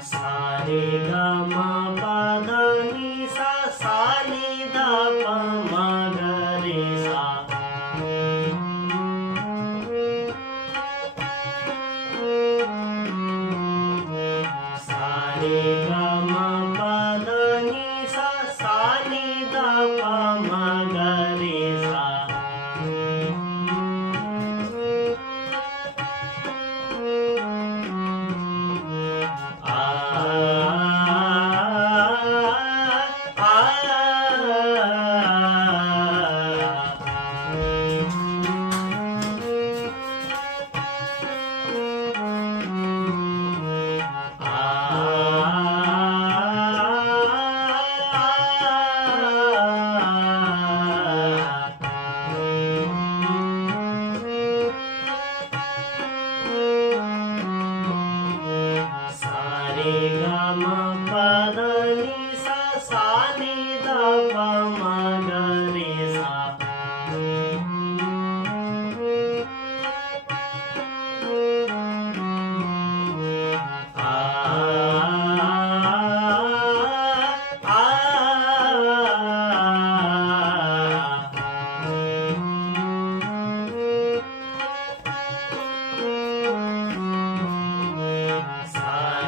सा रे ग म प ध नि सा सा नि ध प म ग रे सा सा रे ग म प ध नि सा सा नि ध प म ग रे सा रे ग म प ध नि सा सा नि ध प म ग रे सा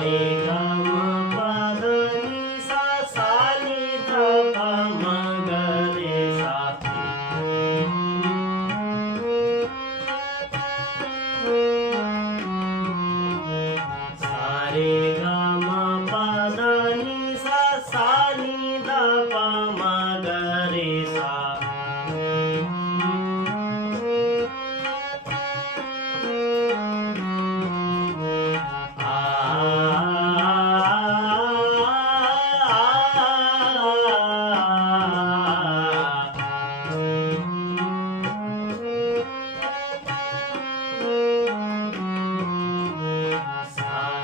रे ग म प ध नि सा सा नि ध प म ग रे सा सा रे ग म प ध नि सा सा नि ध प म ग रे सा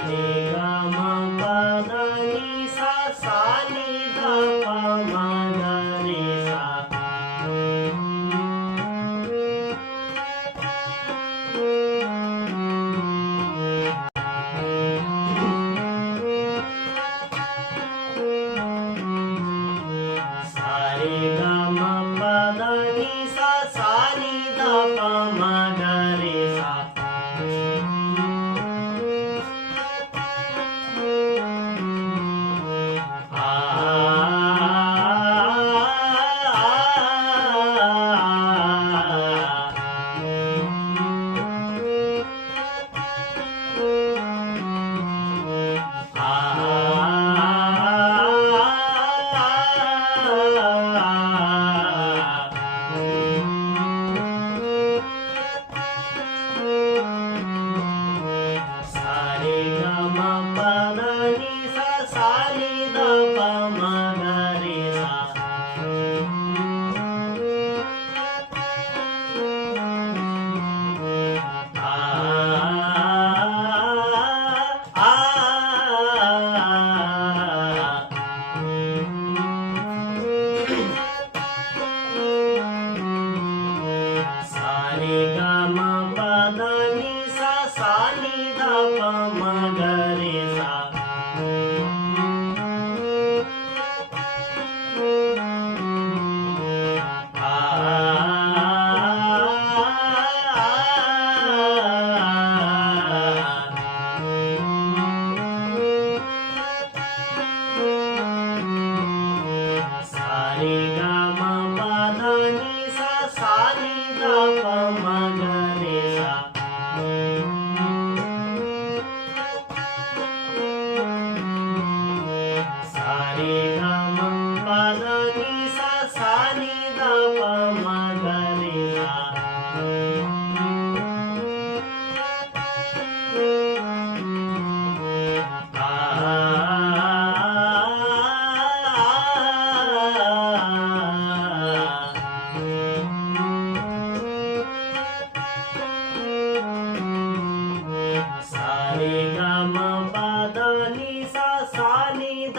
रे ग म प ध नि सा सा नि ध प म ग रे सा सा रे ग म प ध नि सा सा नि ध प म ग रे सा सा रे ग म प ध नि सा सा नि ध प म ग रे सा सा रे ग म प ध नि सा सा नि ध प म ग रे सा सा रे ग म प ध नि सा सा नि ध प म ग रे सा सा रे ग म प ध नि सा सा नि ध प म ग रे सा सा रे ग म प ध नि सा सा नि ध